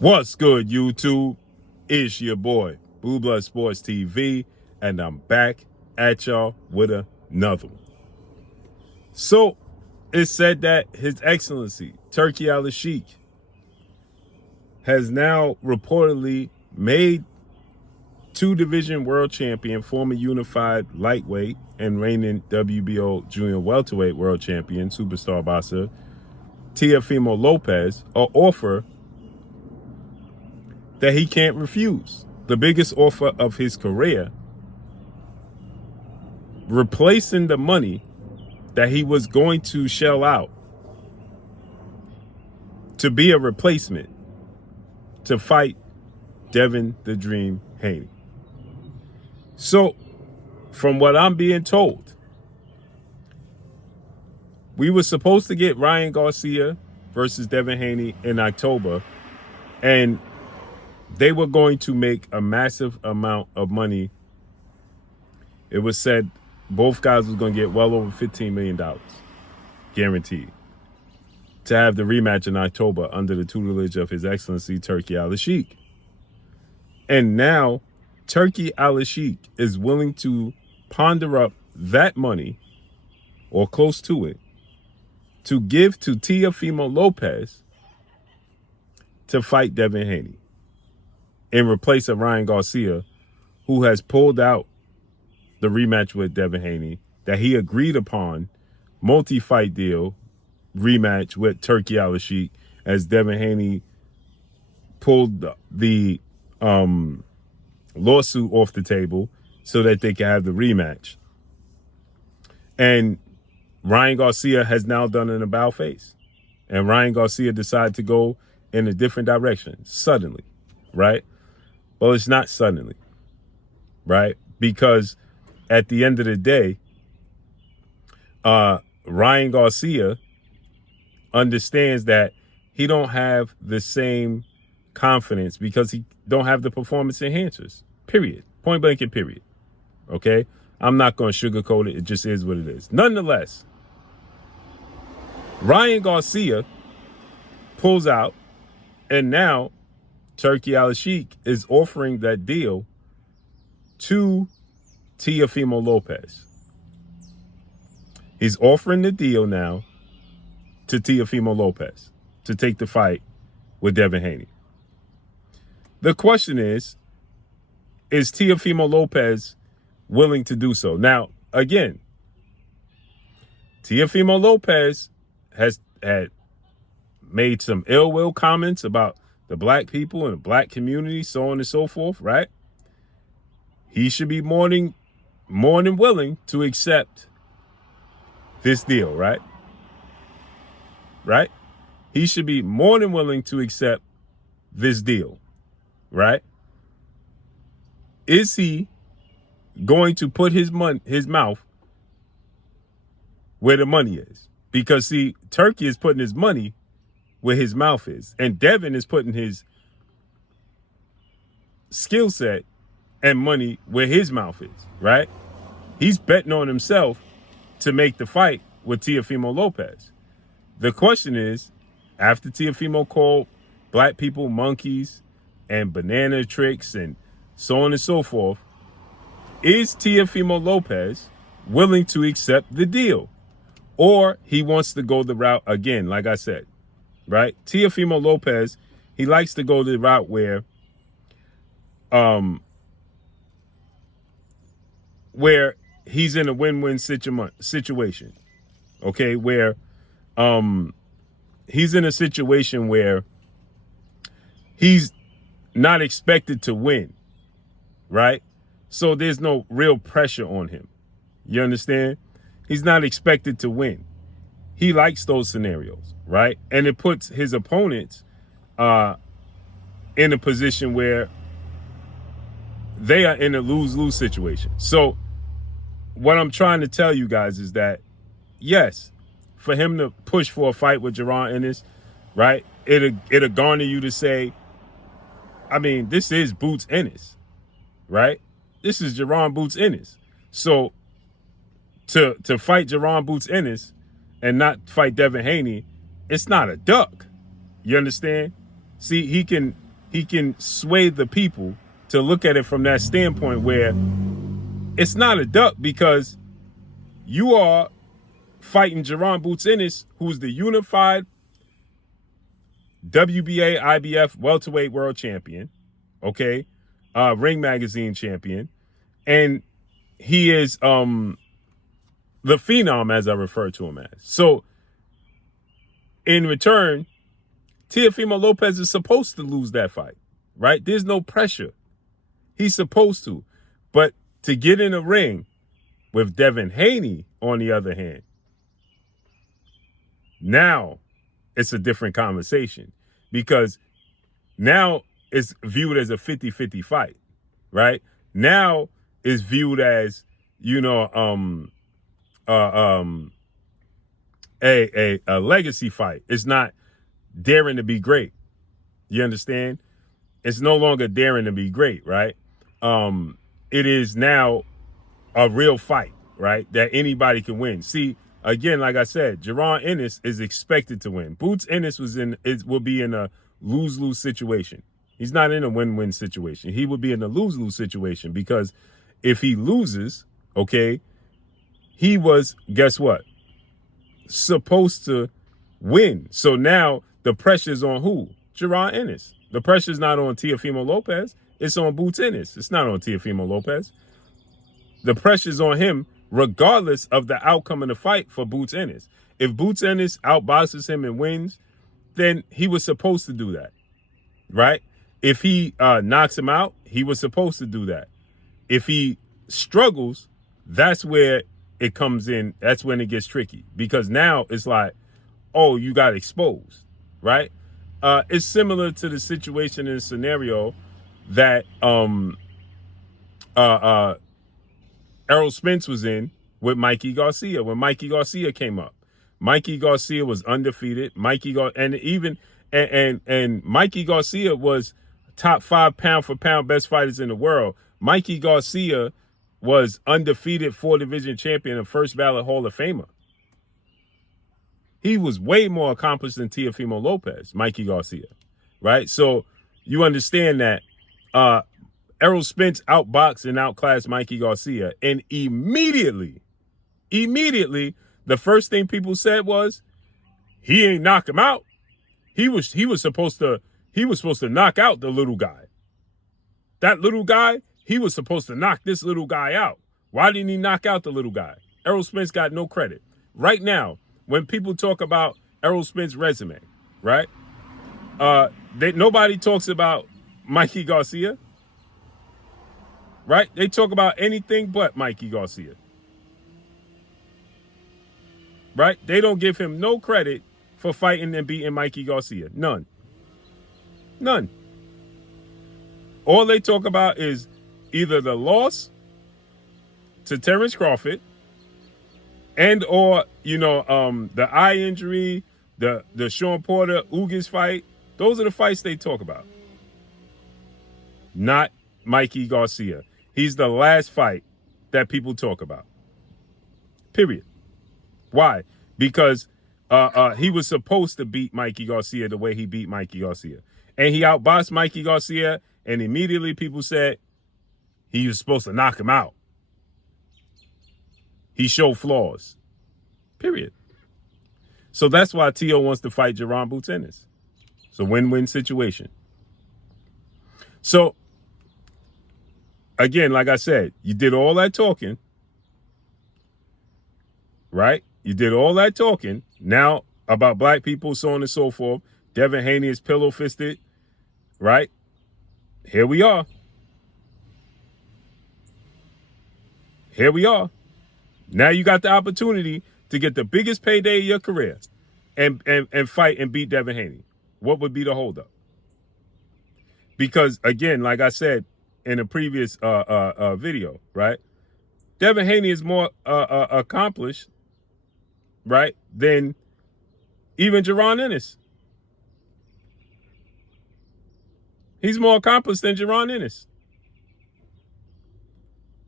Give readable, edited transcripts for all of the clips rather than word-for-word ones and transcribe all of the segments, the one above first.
What's good, YouTube? It's your boy, Blue Blood Sports TV, and I'm back at y'all with another one. So, it's said that His Excellency, Turki Alalashiekh, has now reportedly made two-division world champion, former unified lightweight, and reigning WBO junior welterweight world champion, superstar boxer, Teofimo Lopez, an offer that he can't refuse. The biggest offer of his career, replacing the money that he was going to shell out to be a replacement to fight Devin the Dream Haney. So, from what I'm being told, we were supposed to get Ryan Garcia versus Devin Haney in October, and they were going to make a massive amount of money. It was said both guys was going to get well over $15 million, guaranteed, to have the rematch in October under the tutelage of His Excellency Turki Alalashiekh. And now Turki Alalashiekh is willing to ponder up that money, or close to it, to give to Teofimo Lopez to fight Devin Haney in replace of Ryan Garcia, who has pulled out the rematch with Devin Haney that he agreed upon, multi-fight deal rematch with Turki Alalashiekh, as Devin Haney pulled the lawsuit off the table so that they can have the rematch. And Ryan Garcia has now done an about face. And Ryan Garcia decided to go in a different direction suddenly, right? Well, it's not suddenly, right? Because at the end of the day, Ryan Garcia understands that he don't have the same confidence because he don't have the performance enhancers, period. Point blank and period. Okay? I'm not going to sugarcoat it. It just is what it is. Nonetheless, Ryan Garcia pulls out, and now Turki Alalashiekh is offering that deal to Teofimo Lopez. He's offering the deal now to Teofimo Lopez to take the fight with Devin Haney. The question is Teofimo Lopez willing to do so? Now, again, Teofimo Lopez had made some ill will comments about the black people and the black community, so on and so forth, right? He should be more than willing to accept this deal, right? Right? He should be more than willing to accept this deal, right? Is he going to put his mouth where the money is? Because, see, Turki is putting his money where his mouth is, and Devin is putting his skill set and money where his mouth is, right? He's betting on himself to make the fight with Teofimo Lopez. The question is, after Teofimo called black people monkeys and banana tricks and so on and so forth, is Teofimo Lopez willing to accept the deal? Or he wants to go the route, again, like I said, right? Teofimo Lopez, he likes to go the route where he's in a win-win situation, okay? Where he's in a situation where he's not expected to win, right? So there's no real pressure on him. You understand? He's not expected to win. He likes those scenarios, right? And it puts his opponents in a position where they are in a lose-lose situation. So what I'm trying to tell you guys is that, yes, for him to push for a fight with Ennis, right, it'll garner you to say, I mean, this is Boots Ennis, right? This is Jerron Boots Ennis. So to fight Jerron Boots Ennis and not fight Devin Haney, it's not a duck. You understand? See, he can he can sway the people to look at it from that standpoint where it's not a duck, because you are fighting Jaron Boots Ennis, who's the unified WBA, IBF welterweight world champion, okay, Ring Magazine champion, and he is the Phenom, as I refer to him as. So in return, Teofimo Lopez is supposed to lose that fight, right? There's no pressure. He's supposed to. But to get in a ring with Devin Haney, on the other hand, now it's a different conversation, because now it's viewed as a 50-50 fight, right? Now it's viewed as, a legacy fight. It's not daring to be great. You understand? It's no longer daring to be great, right? It is now a real fight, right? That anybody can win. See, again, like I said, Jaron Ennis is expected to win. Boots Ennis will be in a lose-lose situation. He's not in a win-win situation. He would be in a lose-lose situation, because if he loses, okay, he was, guess what, supposed to win. So now the pressure's on who? Jaron Ennis. The pressure's not on Teofimo Lopez. It's on Boots Ennis. It's not on Teofimo Lopez. The pressure's on him regardless of the outcome of the fight for Boots Ennis. If Boots Ennis outboxes him and wins, then he was supposed to do that, right? If he knocks him out, he was supposed to do that. If he struggles, that's where it comes in. That's when it gets tricky, because now it's like, oh, you got exposed, right? It's similar to the situation and scenario that Errol Spence was in with Mikey Garcia when Mikey Garcia came up. Mikey Garcia was undefeated. Mikey Garcia was top 5 pound for pound best fighters in the world. Mikey Garcia was undefeated 4-division champion and first ballot Hall of Famer. He was way more accomplished than Teofimo Lopez, Mikey Garcia, right? So you understand that Errol Spence outboxed and outclassed Mikey Garcia, and immediately, the first thing people said was, he ain't knock him out. He was supposed to knock out the little guy. That little guy, he was supposed to knock this little guy out. Why didn't he knock out the little guy? Errol Spence got no credit. Right now, when people talk about Errol Spence's resume, right? Nobody talks about Mikey Garcia, right? They talk about anything but Mikey Garcia, right? They don't give him no credit for fighting and beating Mikey Garcia. None. All they talk about is either the loss to Terrence Crawford and or, the eye injury, the Sean Porter Ugas fight. Those are the fights they talk about. Not Mikey Garcia. He's the last fight that people talk about. Period. Why? Because he was supposed to beat Mikey Garcia the way he beat Mikey Garcia. And he outboxed Mikey Garcia, and immediately people said he was supposed to knock him out. He showed flaws. Period. So that's why Teo wants to fight Jaron Boots Ennis. It's a win-win situation. So, again, like I said, you did all that talking, right? You did all that talking now about black people, so on and so forth. Devin Haney is pillow-fisted, right? Here we are. Now you got the opportunity to get the biggest payday of your career and fight and beat Devin Haney. What would be the holdup? Because, again, like I said in a previous video, right? Devin Haney is more accomplished, right, than even Jaron Ennis. He's more accomplished than Jaron Ennis.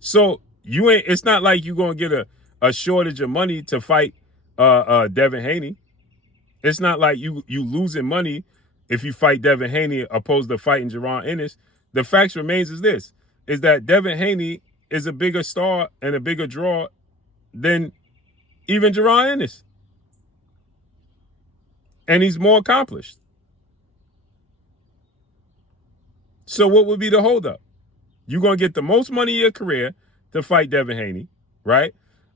So it's not like you're going to get a shortage of money to fight Devin Haney. It's not like you losing money if you fight Devin Haney opposed to fighting Jaron Ennis, the facts remains is that Devin Haney is a bigger star and a bigger draw than even Jaron Ennis. And he's more accomplished. So what would be the holdup? You're going to get the most money of your career to fight Devin Haney, right?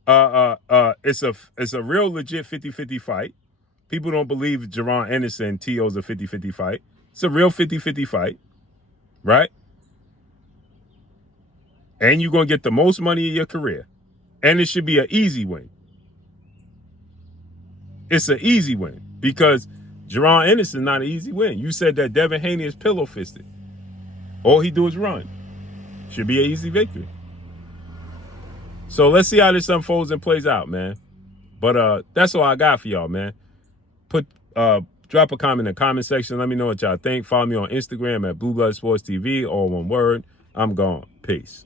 It's a real legit 50-50 fight. People don't believe Jaron Ennis and Teo's a 50-50 fight. It's a real 50-50 fight, right? And you're going to get the most money of your career. And it should be an easy win. It's an easy win because Jaron Ennis is not an easy win. You said that Devin Haney is pillow-fisted. All he do is run. Should be an easy victory. So let's see how this unfolds and plays out, man. But that's all I got for y'all, man. Drop a comment in the comment section. Let me know what y'all think. Follow me on Instagram at Blue Blood Sports TV, all one word. I'm gone. Peace.